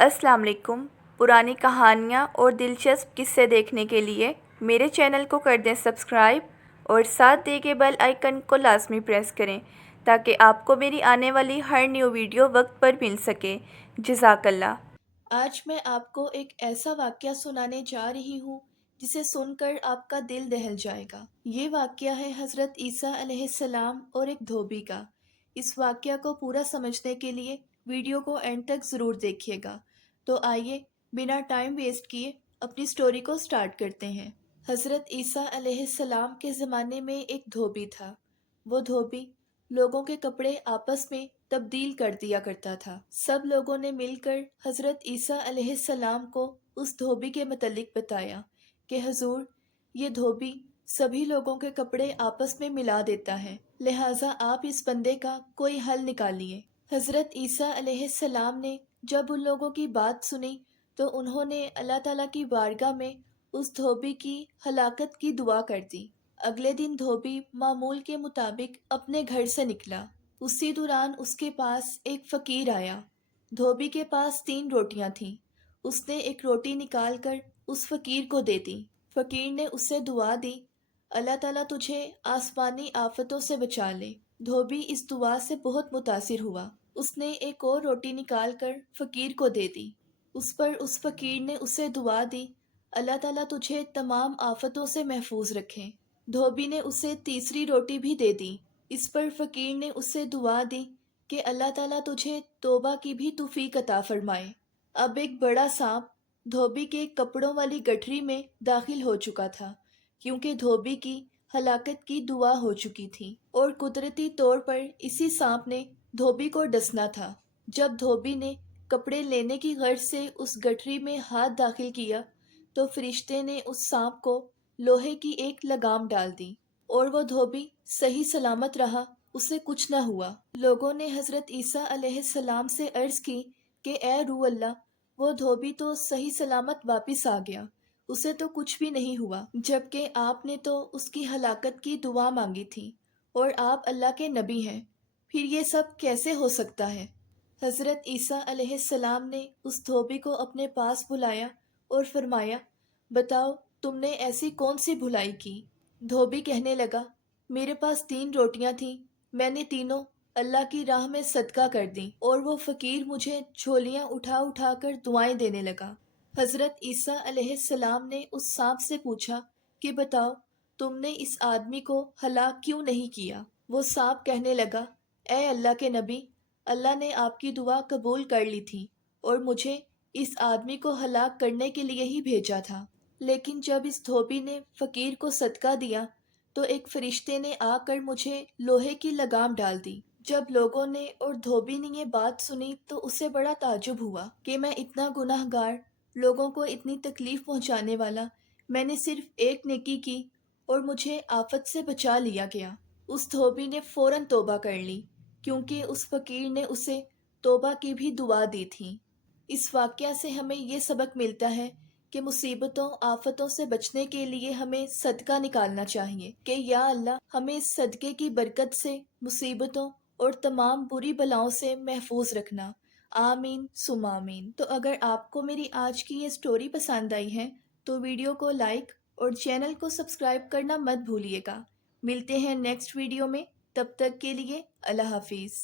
السلام علیکم۔ پرانی کہانیاں اور دلچسپ قصے دیکھنے کے لیے میرے چینل کو کر دیں سبسکرائب اور ساتھ دے کے بیل آئیکن کو لازمی پریس کریں تاکہ آپ کو میری آنے والی ہر نیو ویڈیو وقت پر مل سکے۔ جزاک اللہ۔ آج میں آپ کو ایک ایسا واقعہ سنانے جا رہی ہوں جسے سن کر آپ کا دل دہل جائے گا۔ یہ واقعہ ہے حضرت عیسیٰ علیہ السلام اور ایک دھوبی کا۔ اس واقعہ کو پورا سمجھنے کے لیے ویڈیو کو اینڈ تک ضرور دیکھیے گا۔ تو آئیے بنا ٹائم ویسٹ کیے اپنی سٹوری کو سٹارٹ کرتے ہیں۔ حضرت عیسیٰ علیہ السلام کے زمانے میں ایک دھوبی تھا۔ وہ دھوبی لوگوں کے کپڑے آپس میں تبدیل کر دیا کرتا تھا۔ سب لوگوں نے مل کر حضرت عیسیٰ علیہ السلام کو اس دھوبی کے متعلق بتایا کہ حضور، یہ دھوبی سبھی لوگوں کے کپڑے آپس میں ملا دیتا ہے، لہٰذا آپ اس بندے کا کوئی حل نکالیے۔ حضرت عیسیٰ علیہ السلام نے جب ان لوگوں کی بات سنی تو انہوں نے اللہ تعالیٰ کی بارگاہ میں اس دھوبی کی ہلاکت کی دعا کر دی۔ اگلے دن دھوبی معمول کے مطابق اپنے گھر سے نکلا۔ اسی دوران اس کے پاس ایک فقیر آیا۔ دھوبی کے پاس 3 روٹیاں تھیں۔ اس نے ایک روٹی نکال کر اس فقیر کو دے دی۔ فقیر نے اسے دعا دی، اللہ تعالیٰ تجھے آسمانی آفتوں سے بچا لے۔ دھوبی اس دعا سے بہت متاثر ہوا۔ اس نے ایک اور روٹی نکال کر فقیر کو دے دی۔ اس پر اس فقیر نے اسے دعا دی، اللہ تعالیٰ تجھے تمام آفتوں سے محفوظ رکھے۔ دھوبی نے اسے تیسری روٹی بھی دے دی۔ اس پر فقیر نے اسے دعا دی کہ اللہ تعالیٰ تجھے توبہ کی بھی توفیق عطا فرمائے۔ اب ایک بڑا سانپ دھوبی کے کپڑوں والی گٹھری میں داخل ہو چکا تھا، کیونکہ دھوبی کی ہلاکت کی دعا ہو چکی تھی اور قدرتی طور پر اسی سانپ نے دھوبی کو ڈسنا تھا۔ جب دھوبی نے کپڑے لینے کی غرض سے اس گٹھری میں ہاتھ داخل کیا تو فرشتے نے اس سانپ کو لوہے کی ایک لگام ڈال دی اور وہ دھوبی صحیح سلامت رہا، اسے کچھ نہ ہوا۔ لوگوں نے حضرت عیسیٰ علیہ السلام سے عرض کی کہ اے روح اللہ، وہ دھوبی تو صحیح سلامت واپس آ گیا، اسے تو کچھ بھی نہیں ہوا، جبکہ آپ نے تو اس کی ہلاکت کی دعا مانگی تھی اور آپ اللہ کے نبی ہیں، پھر یہ سب کیسے ہو سکتا ہے؟ حضرت عیسیٰ علیہ السلام نے اس دھوبی کو اپنے پاس بلایا اور فرمایا، بتاؤ تم نے ایسی کون سی بھلائی کی؟ دھوبی کہنے لگا، میرے پاس 3 روٹیاں تھیں، میں نے تینوں اللہ کی راہ میں صدقہ کر دیں اور وہ فقیر مجھے جھولیاں اٹھا اٹھا کر دعائیں دینے لگا۔ حضرت عیسیٰ علیہ السلام نے اس سانپ سے پوچھا کہ بتاؤ تم نے اس آدمی کو ہلاک کیوں نہیں کیا؟ وہ سانپ کہنے لگا، اے اللہ کے نبی، اللہ نے آپ کی دعا قبول کر لی تھی اور مجھے اس آدمی کو ہلاک کرنے کے لیے ہی بھیجا تھا، لیکن جب اس دھوبی نے فقیر کو صدقہ دیا تو ایک فرشتے نے آ کر مجھے لوہے کی لگام ڈال دی۔ جب لوگوں نے اور دھوبی نے یہ بات سنی تو اسے بڑا تعجب ہوا کہ میں اتنا گناہ گار، لوگوں کو اتنی تکلیف پہنچانے والا، میں نے صرف ایک نیکی کی اور مجھے آفت سے بچا لیا گیا۔ اس دھوبی نے فوراً توبہ کر لی، کیونکہ اس فقیر نے اسے توبہ کی بھی دعا دی تھی۔ اس واقعہ سے ہمیں یہ سبق ملتا ہے کہ مصیبتوں آفتوں سے بچنے کے لیے ہمیں صدقہ نکالنا چاہیے کہ یا اللہ ہمیں اس صدقے کی برکت سے مصیبتوں اور تمام بری بلاؤں سے محفوظ رکھنا۔ آمین ثم آمین۔ تو اگر آپ کو میری آج کی یہ سٹوری پسند آئی ہے تو ویڈیو کو لائک اور چینل کو سبسکرائب کرنا مت بھولیے گا۔ ملتے ہیں نیکسٹ ویڈیو میں، تب تک کے لیے اللہ حافظ۔